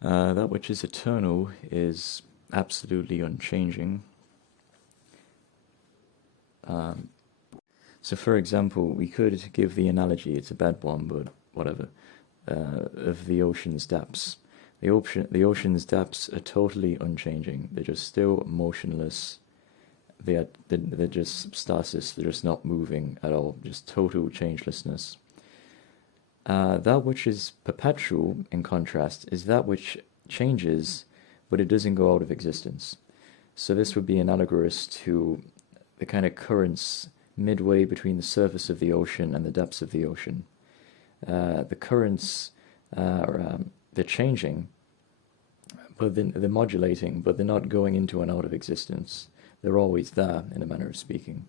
That which is eternal is absolutely unchanging. So, for example, we could give the analogy, it's a bad one, but whatever, of the ocean's depths. The ocean's depths are totally unchanging. They're just still motionless. They're just stasis. They're just not moving at all. Just total changelessness. That which is perpetual, in contrast, is that which changes, but it doesn't go out of existence. So this would be analogous to the kind of currents midway between the surface of the ocean and the depths of the ocean. The currents they're changing, but they're modulating, but they're not going into and out of existence. They're always there, in a manner of speaking.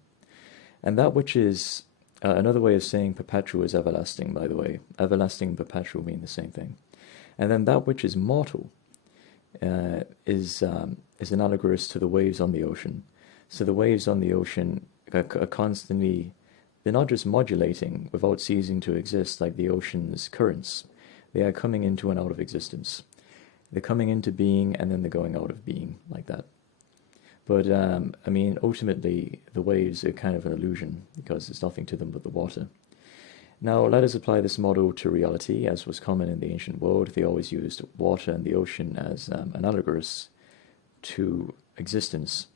And that which is another way of saying perpetual is everlasting, by the way. Everlasting and perpetual mean the same thing. And then that which is mortal is analogous to the waves on the ocean. So the waves on the ocean are constantly, they're not just modulating without ceasing to exist like the ocean's currents. They are coming into and out of existence. They're coming into being and then they're going out of being, like that. But, I mean, ultimately, the waves are kind of an illusion because there's nothing to them but the water. Now, let us apply this model to reality, as was common in the ancient world. They always used water and the ocean as analogous to existence.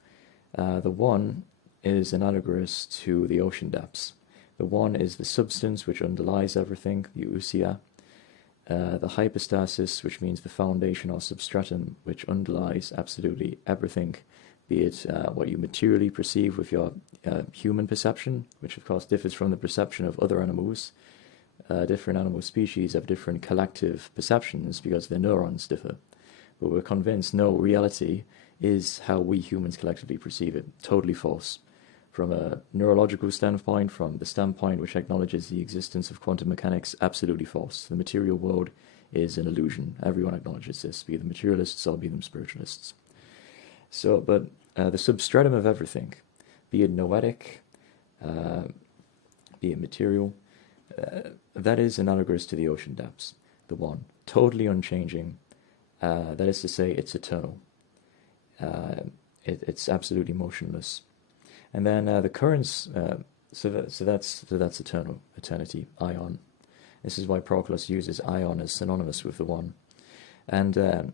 The one is analogous to the ocean depths. The one is the substance which underlies everything, the ousia. The hypostasis, which means the foundation or substratum, which underlies absolutely everything, be it what you materially perceive with your human perception, which of course differs from the perception of other animals. Different animal species have different collective perceptions because their neurons differ. But we're convinced, no, reality is how we humans collectively perceive it. Totally false. From a neurological standpoint, from the standpoint which acknowledges the existence of quantum mechanics, absolutely false. The material world is an illusion. Everyone acknowledges this, be them materialists or be them spiritualists. So, but the substratum of everything, be it noetic, be it material, that is analogous to the ocean depths, the one. Totally unchanging. That is to say, it's eternal. It's absolutely motionless. And then the currents, so that's eternal, eternity, ion. This is why Proclus uses ion as synonymous with the one. And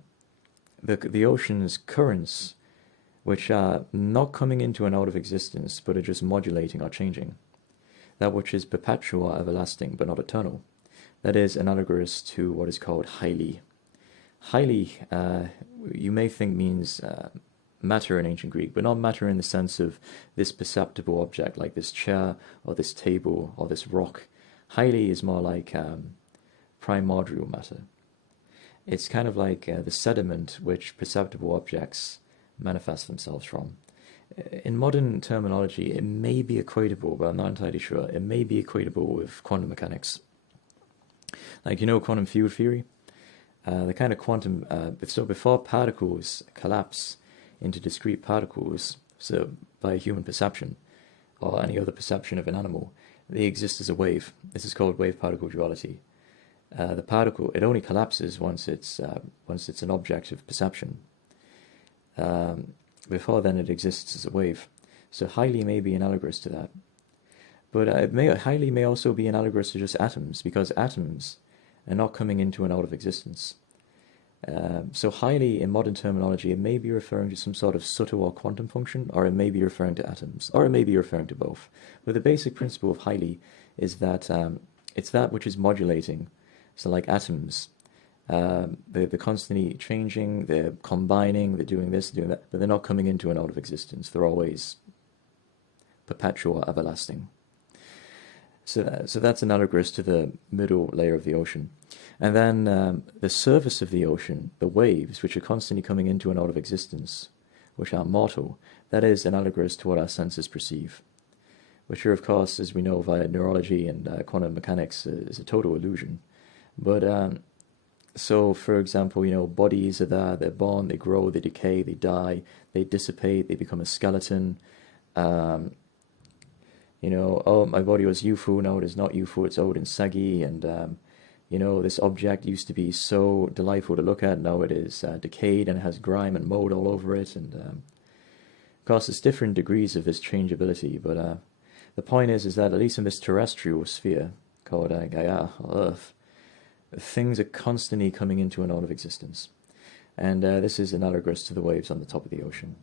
the ocean's currents, which are not coming into and out of existence, but are just modulating or changing. That which is perpetual or everlasting, but not eternal. That is analogous to what is called highly. Highly, you may think means matter in ancient Greek, but not matter in the sense of this perceptible object, like this chair, or this table, or this rock. Highly is more like primordial matter. It's kind of like the sediment which perceptible objects manifest themselves from. In modern terminology, it may be equatable, but I'm not entirely sure. It may be equatable with quantum mechanics. Like, you know, quantum field theory? The kind of quantum, so before particles collapse into discrete particles, so by human perception, or any other perception of an animal, they exist as a wave. This is called wave-particle duality. The particle, it only collapses once it's an object of perception. Before then, it exists as a wave. So highly may be analogous to that. But highly may also be analogous to just atoms, because atoms are not coming into and out of existence. So highly, in modern terminology, it may be referring to some sort of subtle or quantum function, or it may be referring to atoms, or it may be referring to both. But the basic principle of highly is that it's that which is modulating. So like atoms, they're constantly changing, they're combining, they're doing this, doing that, but they're not coming into and out of existence. They're always perpetual or everlasting. So that's analogous to the middle layer of the ocean. And then the surface of the ocean, the waves, which are constantly coming into and out of existence, which are mortal, that is analogous to what our senses perceive, which are, of course, as we know via neurology and quantum mechanics, is a total illusion. But so, for example, you know, bodies are there, they're born, they grow, they decay, they die, they dissipate, they become a skeleton. You know, oh, my body was Yufu, now it is not Yufu, it's old and saggy, and this object used to be so delightful to look at, now it is decayed and has grime and mold all over it, and of course there's different degrees of this changeability, but the point is that at least in this terrestrial sphere called Gaia, or Earth, things are constantly coming into and out of existence. And this is analogous to the waves on the top of the ocean.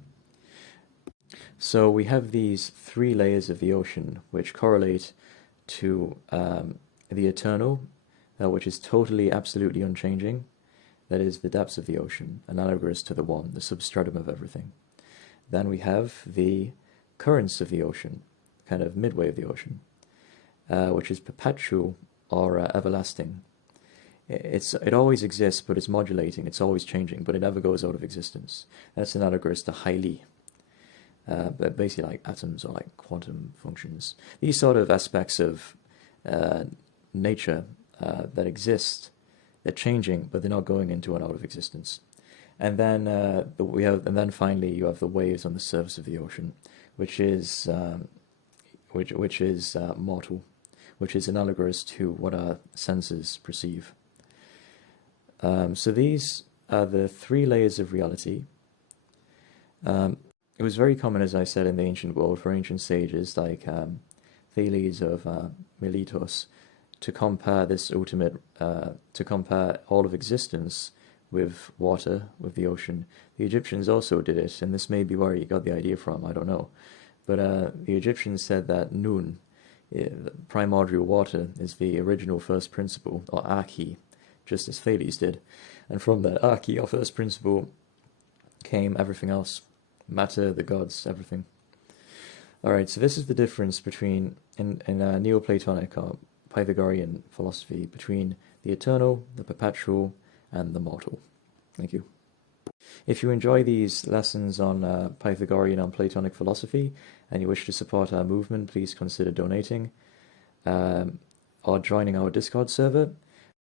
So we have these three layers of the ocean which correlate to the eternal, which is totally, absolutely unchanging. That is the depths of the ocean, analogous to the one, the substratum of everything. Then we have the currents of the ocean, kind of midway of the ocean, which is perpetual or everlasting. It always exists, but it's modulating, it's always changing, but it never goes out of existence. That's analogous to highly, but basically like atoms or like quantum functions. These sort of aspects of nature that exist, they're changing, but they're not going into and out of existence. And then finally you have the waves on the surface of the ocean, which is mortal, which is analogous to what our senses perceive. So these are the three layers of reality. It was very common, as I said, in the ancient world for ancient sages like Thales of Miletus to compare this ultimate, to compare all of existence with water, with the ocean. The Egyptians also did it, and this may be where he got the idea from, I don't know. But the Egyptians said that Nun, primordial water, is the original first principle, or Arche, just as Thales did. And from that Arche, or first principle, came everything else. Matter, the gods, everything. Alright, so this is the difference between, in Neoplatonic or Pythagorean philosophy, between the eternal, the perpetual, and the mortal. Thank you. If you enjoy these lessons on Pythagorean and Platonic philosophy, and you wish to support our movement, please consider donating or joining our Discord server.